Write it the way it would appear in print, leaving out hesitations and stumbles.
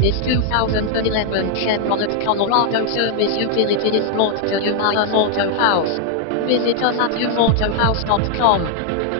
This 2011 Chevrolet Colorado service utility is brought to you by US Auto House. Visit us at usautohouse.com.